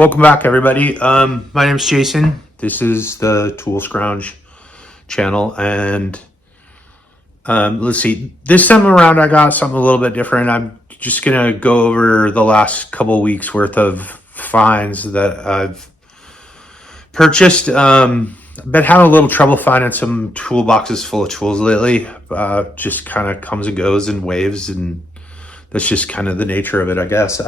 Welcome back, everybody. My name's Jason. This is the Tool Scrounge channel, and let's see. This time around, I got something a little bit different. I'm just gonna go over the last couple weeks worth of finds that I've purchased. I've been having a little trouble finding some toolboxes full of tools lately. Just kind of comes and goes in waves, and that's just kind of the nature of it, I guess.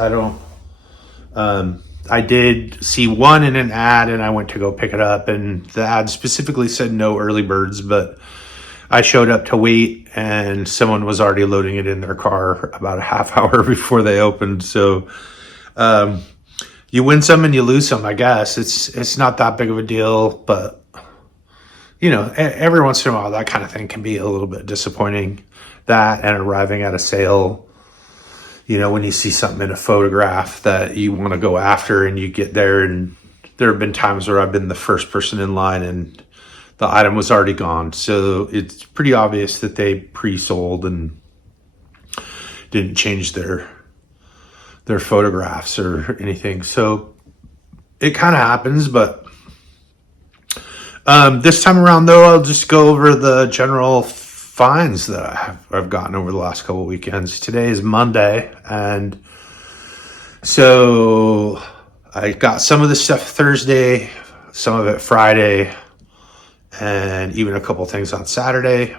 I did see one in an ad, and I went to go pick it up, and the ad specifically said no early birds, but I showed up to wait, and someone was already loading it in their car about a half hour before they opened. So you win some and you lose some, I guess. It's not that big of a deal, but you know, every once in a while that kind of thing can be a little bit disappointing. That and arriving at a sale, you know, when you see something in a photograph that you want to go after and you get there, and there have been times where I've been the first person in line and the item was already gone. So it's pretty obvious that they pre-sold and didn't change their photographs or anything. So it kind of happens, but this time around though, I'll just go over the general finds that I've gotten over the last couple of weekends. Today is Monday, and so I got some of the stuff Thursday, some of it Friday, and even a couple things on Saturday.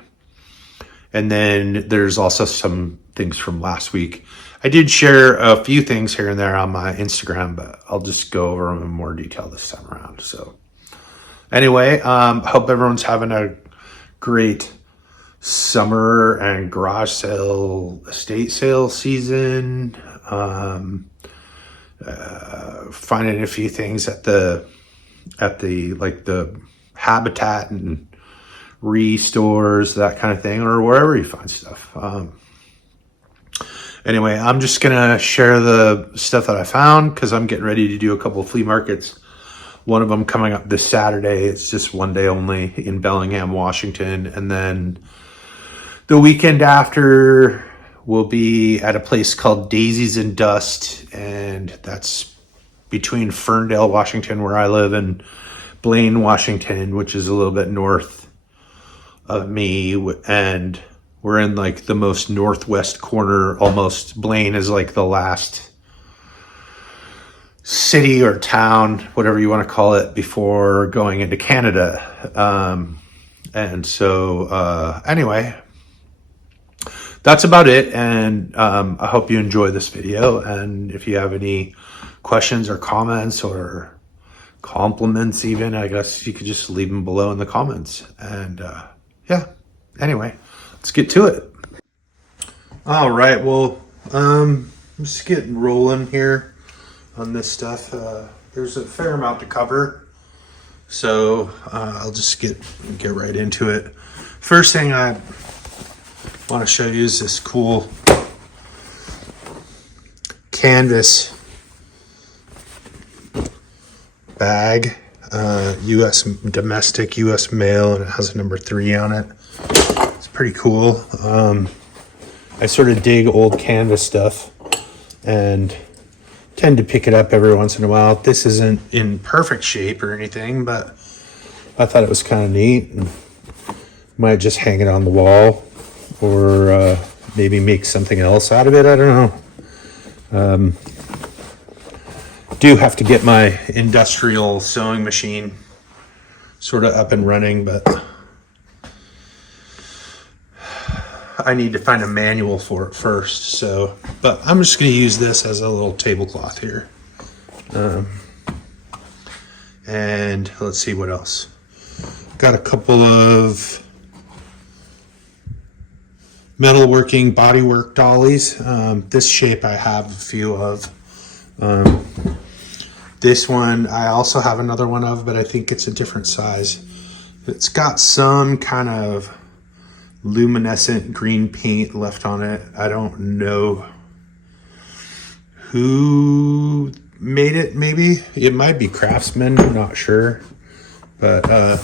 And then there's also some things from last week. I did share a few things here and there on my Instagram, but I'll just go over them in more detail this time around. So anyway, hope everyone's having a great summer and garage sale, estate sale season. Finding a few things at the like the Habitat and restores, that kind of thing, or wherever you find stuff. Anyway, I'm just gonna share the stuff that I found because I'm getting ready to do a couple of flea markets. One of them coming up this Saturday. It's just one day only in Bellingham, Washington, and then the weekend after will be at a place called Daisies and Dust, and that's between Ferndale, Washington, where I live, and Blaine, Washington, which is a little bit north of me, and we're in like the most northwest corner almost. Blaine is like the last city or town, whatever you want to call it, before going into Canada. And so anyway, that's about it, and I hope you enjoy this video. And if you have any questions or comments or compliments even, I guess you could just leave them below in the comments. And yeah, anyway, let's get to it. All right, well, I'm just getting rolling here on this stuff. There's a fair amount to cover, so I'll just get right into it. First thing I want to show you is this cool canvas bag, US domestic, US mail, and it has a number 3 on it. It's pretty cool. I sort of dig old canvas stuff and tend to pick it up every once in a while. This isn't in perfect shape or anything, but I thought it was kind of neat, and might just hang it on the wall, or maybe make something else out of it. I don't know. Do have to get my industrial sewing machine sort of up and running, but I need to find a manual for it first. So, but I'm just going to use this as a little tablecloth here. And let's see what else. Got a couple of metalworking bodywork dollies. This shape I have a few of. This one I also have another one of, but I think it's a different size. It's got some kind of luminescent green paint left on it. I don't know who made it. Maybe it might be Craftsman, I'm not sure, but I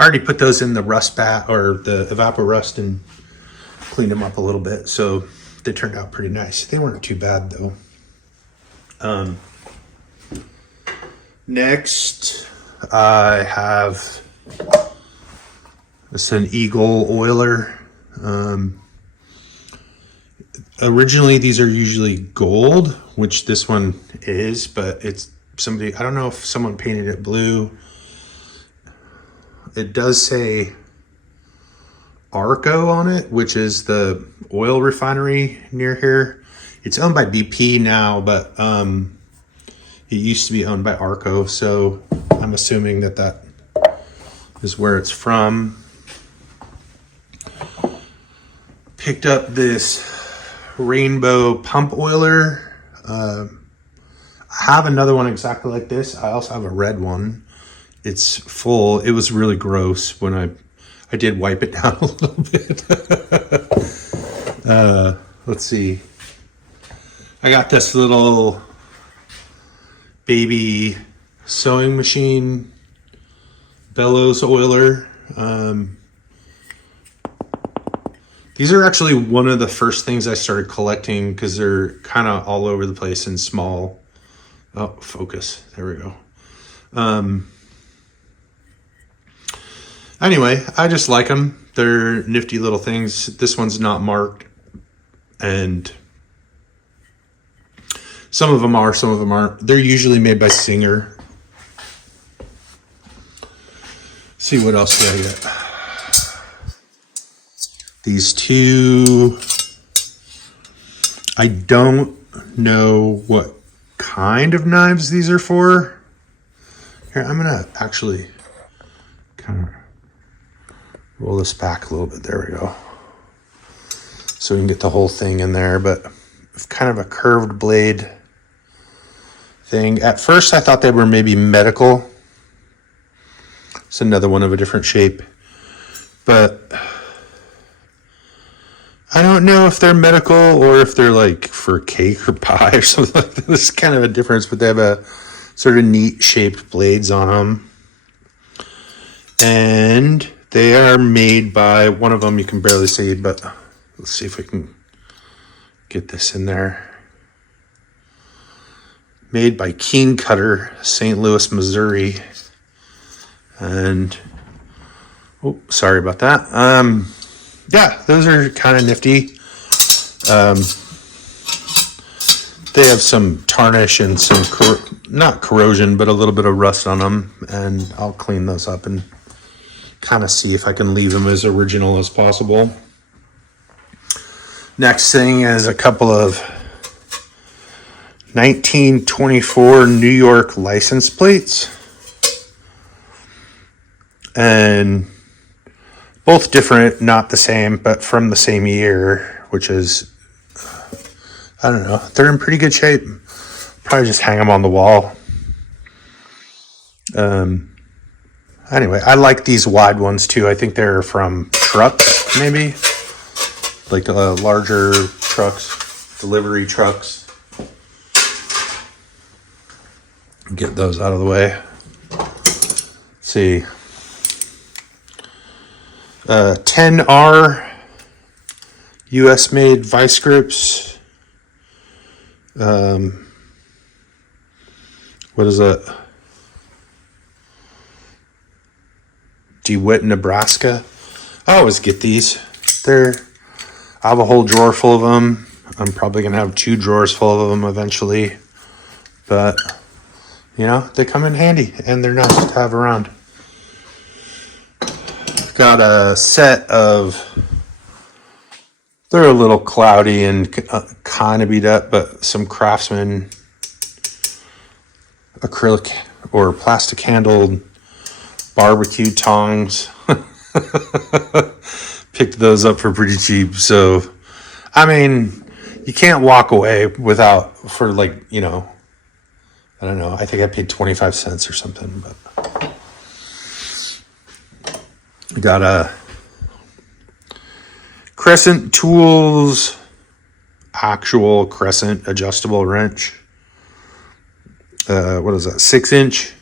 already put those in the rust bat or the evapor rust and cleaned them up a little bit, so they turned out pretty nice. They weren't too bad though. Next, I have this is an Eagle oiler. Originally, these are usually gold, which this one is, but it's somebody, I don't know if someone painted it blue. It does say Arco on it, which is the oil refinery near here. It's owned by BP now, but it used to be owned by Arco, so I'm assuming that that is where it's from. Picked up this rainbow pump oiler. I have another one exactly like this. I also have a red one. It's full. It was really gross when I did wipe it down a little bit. Let's see. I got this little baby sewing machine bellows oiler. These are actually one of the first things I started collecting because they're kind of all over the place in small. Oh, focus. There we go. Anyway, I just like them. They're nifty little things. This one's not marked, and some of them are, some of them aren't. They're usually made by Singer. See what else did I get? These two, I don't know what kind of knives these are for. Here, I'm gonna actually kind of roll this back a little bit. There we go. So we can get the whole thing in there, but it's kind of a curved blade thing. At first I thought they were maybe medical. It's another one of a different shape, but I don't know if they're medical or if they're like for cake or pie or something like that. There's kind of a difference, but they have a sort of neat shaped blades on them. And they are made by, one of them you can barely see, but let's see if we can get this in there. Made by Keen Cutter, St. Louis, Missouri. And, oh, sorry about that. Yeah, those are kind of nifty. They have some tarnish and some, not corrosion, but a little bit of rust on them. And I'll clean those up and kind of see if I can leave them as original as possible. Next thing is a couple of 1924 New York license plates. And both different, not the same, but from the same year, which is, I don't know, they're in pretty good shape. Probably just hang them on the wall. Anyway, I like these wide ones too. I think they're from trucks, maybe. Like larger trucks, delivery trucks. Get those out of the way. Let's see. 10R US made vice grips. What is that? DeWitt, Nebraska. I always get these. I have a whole drawer full of them. I'm probably gonna have 2 drawers full of them eventually, but you know, they come in handy and they're nice to have around. Got a set of, they're a little cloudy and kind of beat up, but some Craftsman acrylic or plastic handled barbecue tongs. Picked those up for pretty cheap. So, I mean, you can't walk away without, for like, you know, I don't know. I think I paid 25 cents or something, but got a Crescent Tools actual Crescent adjustable wrench. What is that? 6-inch.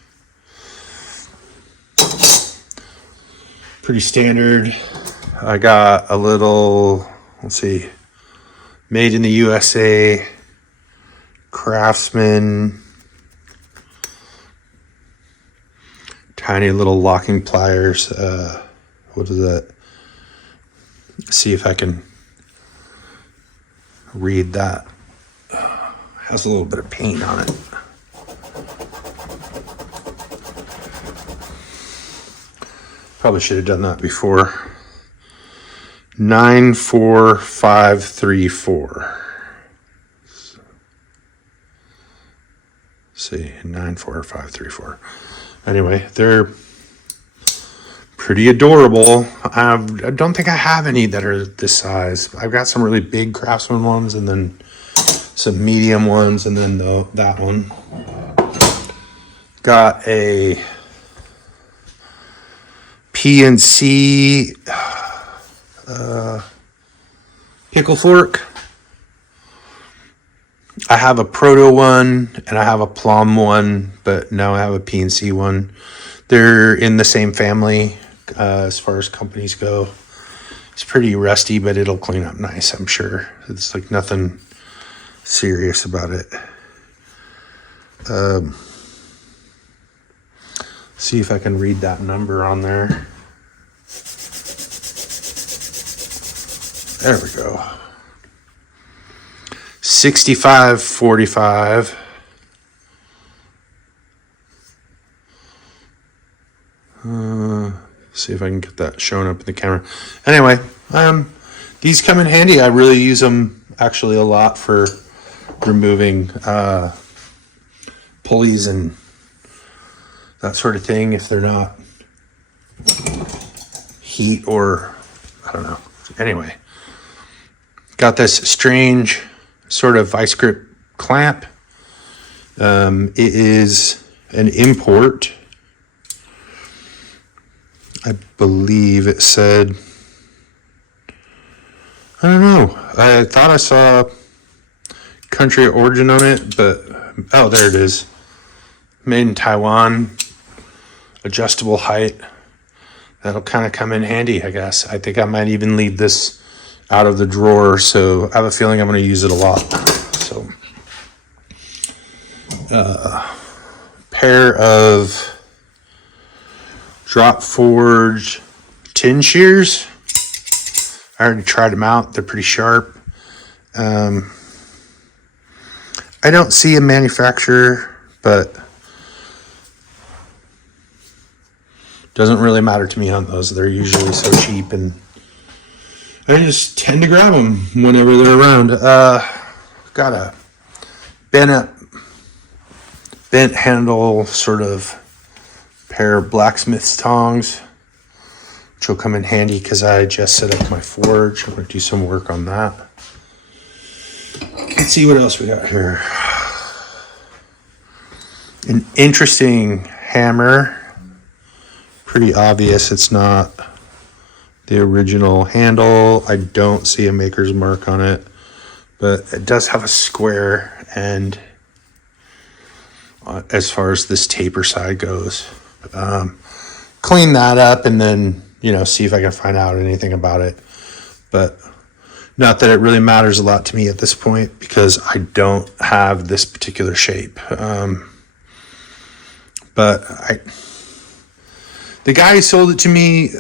Pretty standard. I got a little, let's see, made in the USA Craftsman tiny little locking pliers. What is that? See if I can read that. Has a little bit of paint on it. Probably should have done that before. 94534. See, 94534. Anyway, they're pretty adorable. I don't think I have any that are this size. I've got some really big Craftsman ones, and then some medium ones, and then that one. Got a PNC pickle fork. I have a proto one and I have a plum one, but now I have a PNC one. They're in the same family as far as companies go. It's pretty rusty, but it'll clean up nice, I'm sure. It's like nothing serious about it. See if I can read that number on there. There we go. 6545. See if I can get that showing up in the camera. Anyway, these come in handy. I really use them actually a lot for removing pulleys and that sort of thing if they're not heat or I don't know. Anyway, got this strange sort of vice grip clamp. It is an import. I believe it said, I don't know. I thought I saw country of origin on it, but oh, there it is. Made in Taiwan, adjustable height. That'll kind of come in handy, I guess. I think I might even leave this out of the drawer, so I have a feeling I'm going to use it a lot. So, pair of drop forge tin shears. I already tried them out. They're pretty sharp. I don't see a manufacturer, but doesn't really matter to me on those. They're usually so cheap, and I just tend to grab them whenever they're around. Got a bent handle sort of pair of blacksmith's tongs, which will come in handy because I just set up my forge. I'm going to do some work on that. Let's see what else we got here. An interesting hammer. Pretty obvious it's not the original handle. I don't see a maker's mark on it, but it does have a square end as far as this taper side goes. Clean that up and then, see if I can find out anything about it. But not that it really matters a lot to me at this point because I don't have this particular shape. But the guy who sold it to me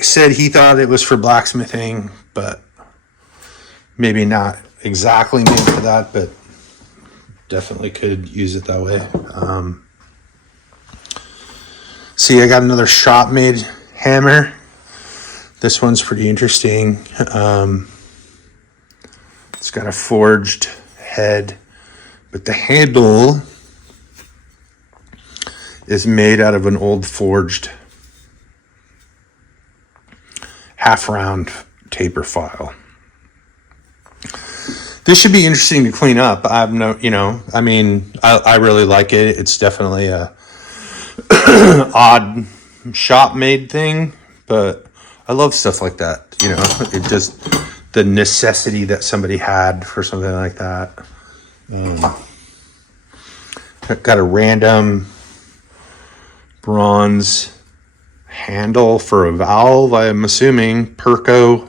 said he thought it was for blacksmithing, but maybe not exactly made for that, but definitely could use it that way. See, I got another shop-made hammer. This one's pretty interesting. It's got a forged head, but the handle is made out of an old forged half-round taper file. This should be interesting to clean up. I really like it. It's definitely a odd shop-made thing, but I love stuff like that. It just the necessity that somebody had for something like that. Got a random bronze handle for a valve, I'm assuming. Perco.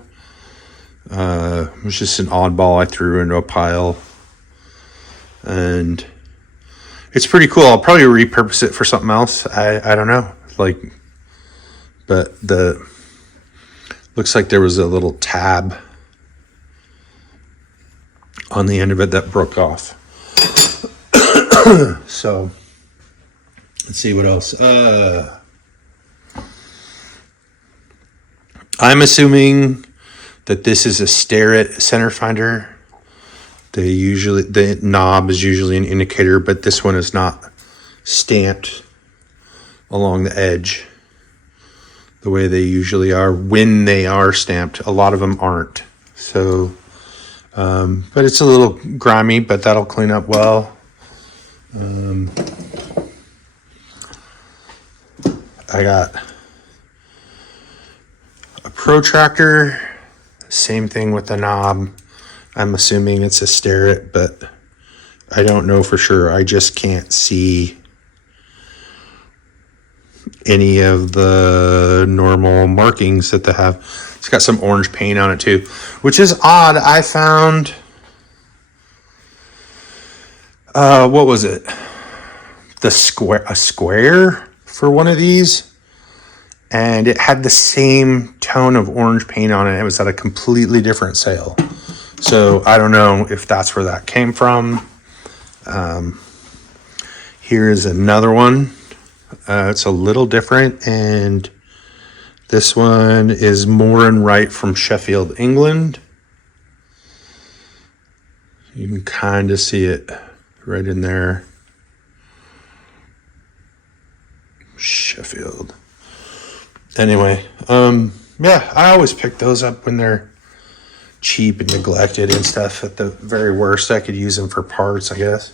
It was just an oddball I threw into a pile. And it's pretty cool. I'll probably repurpose it for something else. I don't know. like, but looks like there was a little tab on the end of it that broke off. So let's see what else. I'm assuming that this is a Starrett center finder. The knob is usually an indicator, but this one is not stamped along the edge the way they usually are when they are stamped. A lot of them aren't. So, but it's a little grimy, but that'll clean up well. I got a protractor, same thing with the knob. I'm assuming it's a Starrett, but I don't know for sure. I just can't see any of the normal markings that they have. It's got some orange paint on it too, which is odd. I found, what was it? A square for one of these, and it had the same tone of orange paint on it. It was at a completely different sale. So I don't know if that's where that came from. Here is another one. It's a little different, and this one is Moore and Wright from Sheffield, England. You can kind of see it right in there. Sheffield. Anyway, yeah, I always pick those up when they're cheap and neglected and stuff. At the very worst, I could use them for parts, I guess.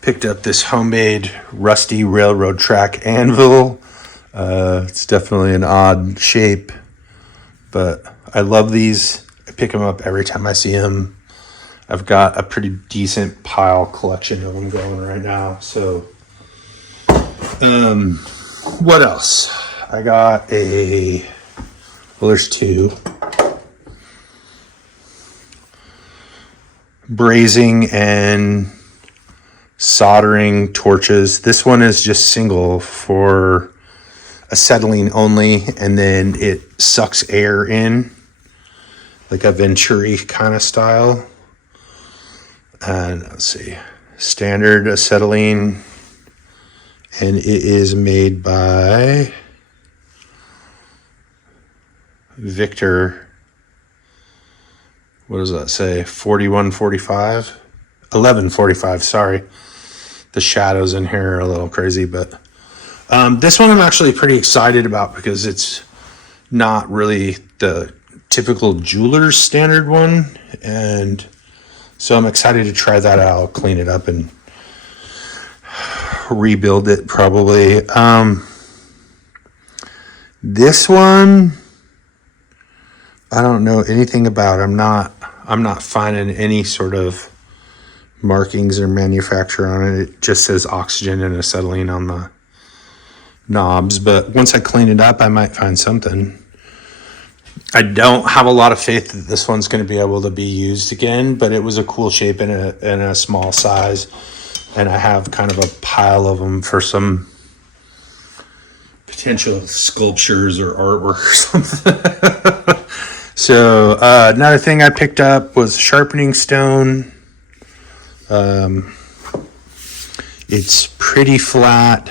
Picked up this homemade rusty railroad track anvil. It's definitely an odd shape, but I love these. I pick them up every time I see them. I've got a pretty decent pile collection of them going right now. So, what else? I got well, there's two. Brazing and soldering torches. This one is just single for acetylene only, and then it sucks air in like a Venturi kind of style. And let's see, standard acetylene, and it is made by Victor. What does that say? 4145? 1145, sorry. The shadows in here are a little crazy, but this one I'm actually pretty excited about because it's not really the typical jeweler's standard one, and so I'm excited to try that out. I'll clean it up and rebuild it probably. This one I don't know anything about. I'm not finding any sort of markings or manufacturer on it. It just says oxygen and acetylene on the knobs, but once I clean it up, I might find something. I don't have a lot of faith that this one's going to be able to be used again, but it was a cool shape in a small size, and I have kind of a pile of them for some potential sculptures or artwork or something. So another thing I picked up was sharpening stone. It's pretty flat.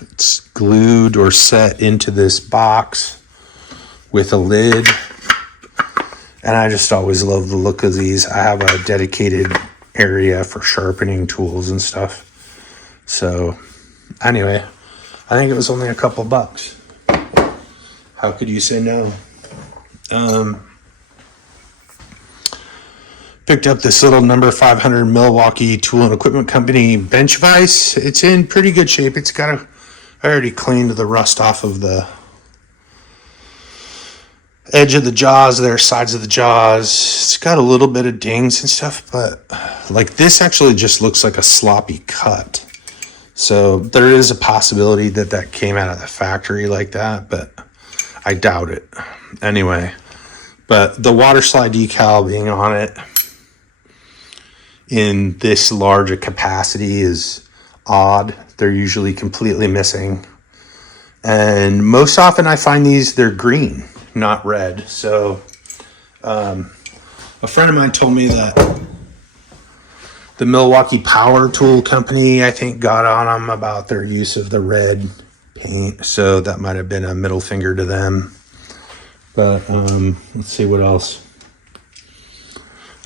It's glued or set into this box with a lid, and I just always love the look of these. I have a dedicated area for sharpening tools and stuff. So anyway, I think it was only a couple bucks. How could you say no? Picked up this little number 500 Milwaukee Tool and Equipment Company bench vise. It's in pretty good shape. It's got I already cleaned the rust off of the edge of the jaws there, sides of the jaws. It's got a little bit of dings and stuff, but like this actually just looks like a sloppy cut. So there is a possibility that came out of the factory like that, but I doubt it. Anyway, but the water slide decal being on it in this large a capacity is odd. They're usually completely missing. And most often I find they're green, not red. So a friend of mine told me that the Milwaukee Power Tool Company, I think, got on them about their use of the red paint. So that might have been a middle finger to them. But let's see what else.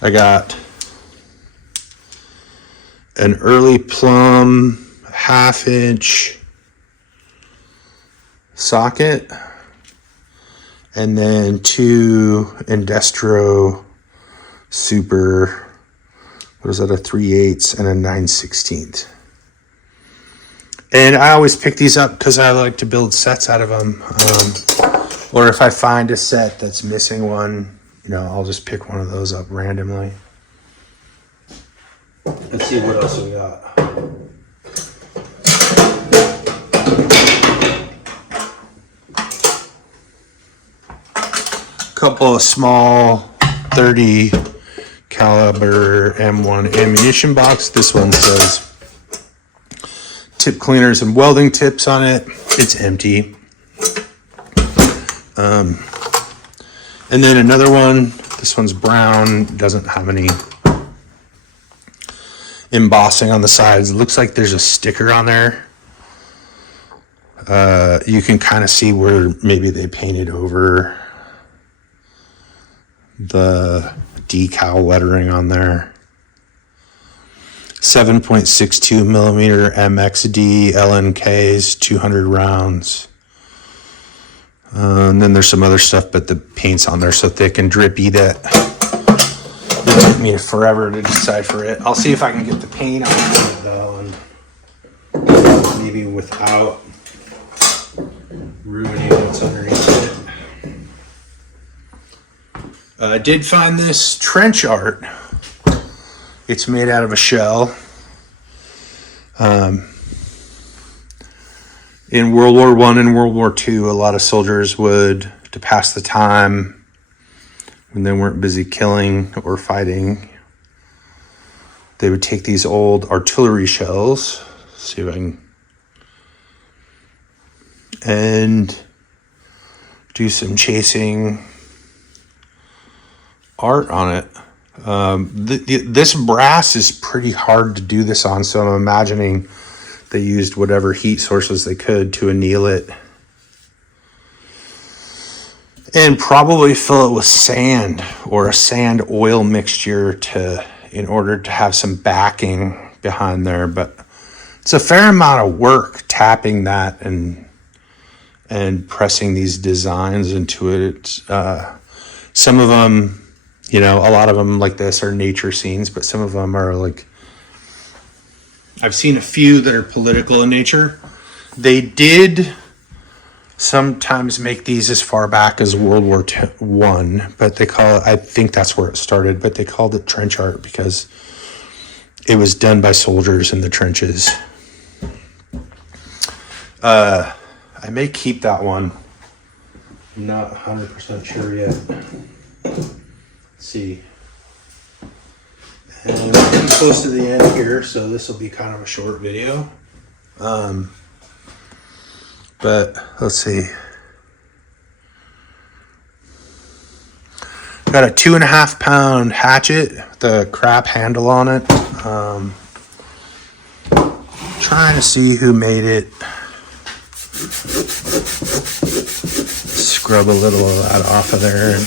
I got an early plum 1/2-inch socket, and then 2 Industro Super, what is that, a 3/8 and a 9/16. And I always pick these up because I like to build sets out of them. Or if I find a set that's missing one, I'll just pick one of those up randomly. Let's see what else we got. Couple of small 30 caliber M1 ammunition box. This one says tip cleaners and welding tips on it. It's empty. And then another one. This one's brown. Doesn't have any embossing on the sides. It looks like there's a sticker on there. You can kind of see where maybe they painted over the decal lettering on there. 7.62 millimeter MXD LNKs, 200 rounds. And then there's some other stuff, but the paint's on there so thick and drippy that it took me forever to decipher it. I'll see if I can get the paint on it though, and maybe without ruining what's underneath it. I did find this trench art. It's made out of a shell. In World War I and World War II, a lot of soldiers would, to pass the time when they weren't busy killing or fighting, they would take these old artillery shells, see if I can, and do some chasing art on it. This brass is pretty hard to do this on, so I'm imagining they used whatever heat sources they could to anneal it, and probably fill it with sand or a sand oil mixture in order to have some backing behind there. But it's a fair amount of work tapping that and pressing these designs into it. Some of them, a lot of them like this are nature scenes, but some of them are like, I've seen a few that are political in nature. They did sometimes make these as far back as World War I, but they call it, I think that's where it started, but they called it trench art because it was done by soldiers in the trenches. I may keep that one. I'm not 100% sure yet. Let's see. And we're getting close to the end here, so this will be kind of a short video. But let's see. Got a 2.5 pound hatchet, the crap handle on it. Trying to see who made it. Scrub a little of that off of there.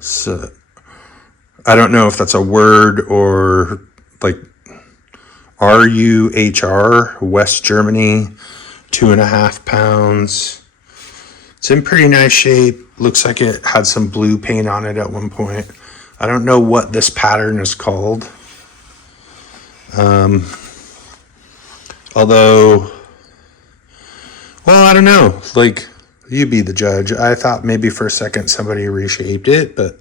So, I don't know if that's a word or like RUHR, West Germany, 2.5 pounds. It's in pretty nice shape. Looks like it had some blue paint on it at one point. I don't know what this pattern is called. Although, well, I don't know. Like, you be the judge. I thought maybe for a second somebody reshaped it, but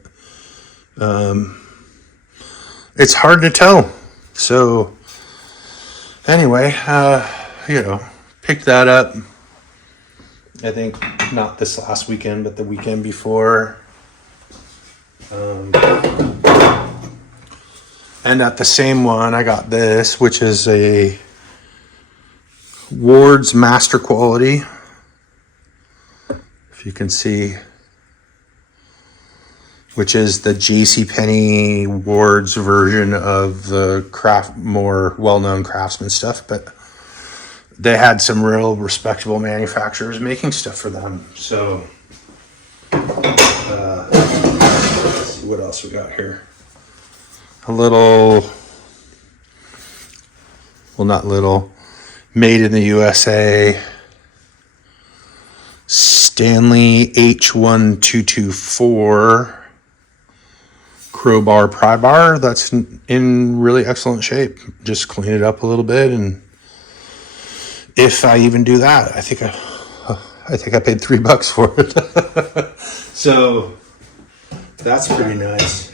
it's hard to tell. So anyway, picked that up. I think not this last weekend, but the weekend before. And at the same one, I got this, which is a Ward's Master Quality. If you can see, which is the JCPenney Ward's version of the more well-known Craftsman stuff, but they had some real respectable manufacturers making stuff for them. So, let's see what else we got here. A little, well, not little, made in the USA, Stanley H1224 crowbar pry bar. That's in really excellent shape. Just clean it up a little bit, and if I even do that, I think I paid $3 for it. So that's pretty nice.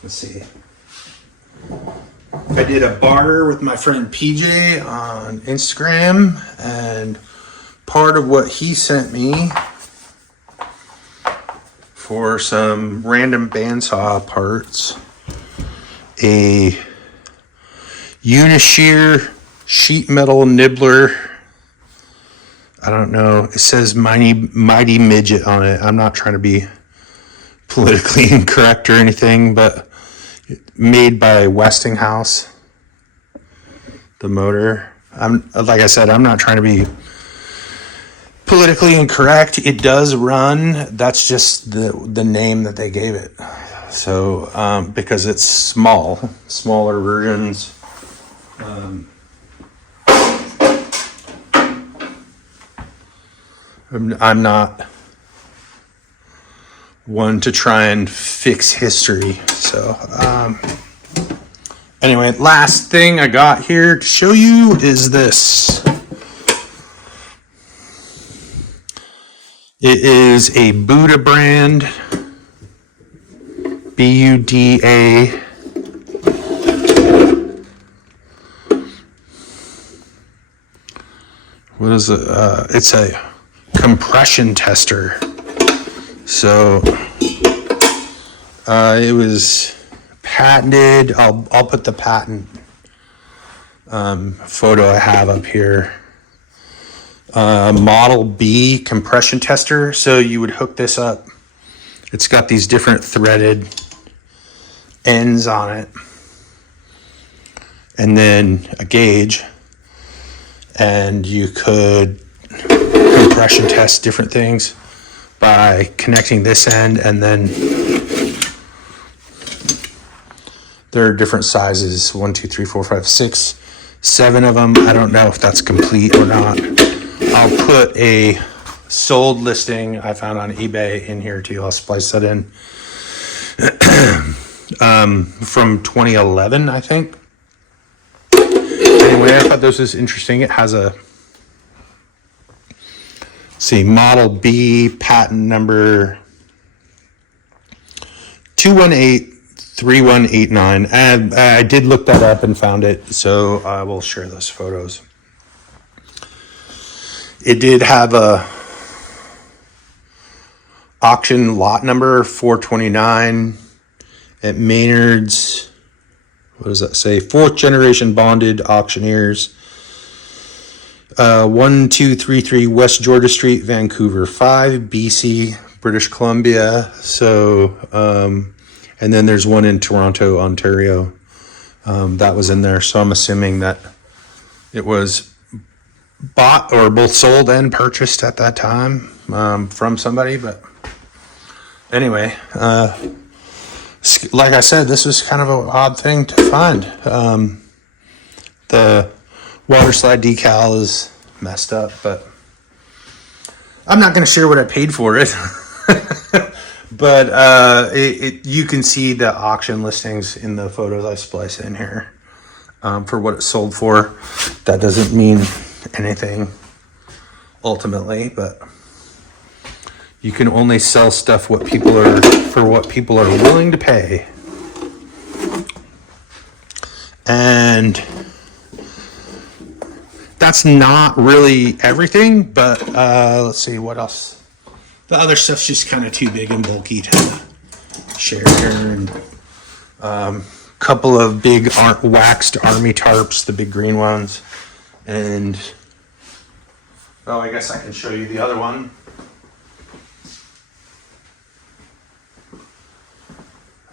Let's see. I did a barter with my friend PJ on Instagram, and part of what he sent me for some random bandsaw parts, a Unishear sheet metal nibbler. I don't know. It says mighty midget on it. I'm not trying to be politically incorrect or anything, but made by Westinghouse. The motor. Like I said, I'm not trying to be politically incorrect. It does run. That's just the name that they gave it. So because it's smaller versions. I'm not one to try and fix history. So anyway, last thing I got here to show you is this. It is a Buda brand, Buda. What is it? It's a compression tester. So it was patented. I'll put the patent photo I have up here. Model B compression tester. So you would hook this up. It's got these different threaded ends on it, and then a gauge, and you could compression test different things by connecting this end, and then there are different sizes, 1, 2, 3, 4, 5, 6, 7 of them. I don't know if that's complete or not. I'll put a sold listing I found on eBay in here too. I'll splice that in. From 2011, I think. Anyway, I thought this was interesting. It has a, see, Model B, patent number 2183189. And I did look that up and found it, so I will share those photos. It did have a auction lot number 429 at Maynard's. What does that say? 4th generation bonded auctioneers. 1233 West Georgia Street, Vancouver. 5 BC, British Columbia. So, and then there's one in Toronto, Ontario. That was in there. So I'm assuming that it was bought or both sold and purchased at that time from somebody. But anyway, like I said, this was kind of an odd thing to find. The water slide decal is messed up, but I'm not going to share what I paid for it. But you can see the auction listings in the photos I splice in here for what it sold for. That doesn't mean anything ultimately, but you can only sell stuff for what people are willing to pay. And that's not really everything, but let's see what else. The other stuff's just kind of too big and bulky to share here. And couple of big waxed army tarps, the big green ones. And oh, I guess I can show you the other one.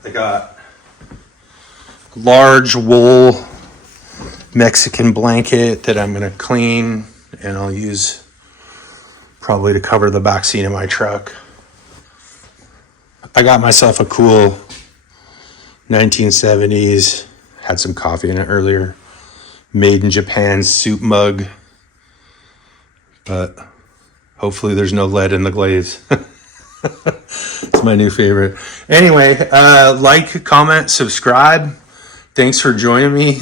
I got large wool Mexican blanket that I'm going to clean, and I'll use probably to cover the back seat of my truck. I got myself a cool 1970s, had some coffee in it earlier, made in Japan soup mug, but hopefully there's no lead in the glaze. It's my new favorite. Anyway, like, comment, subscribe. Thanks for joining me.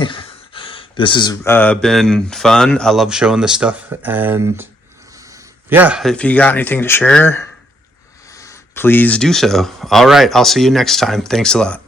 This has been fun. I love showing this stuff. And yeah, if you got anything to share, please do so. All right, I'll see you next time. Thanks a lot.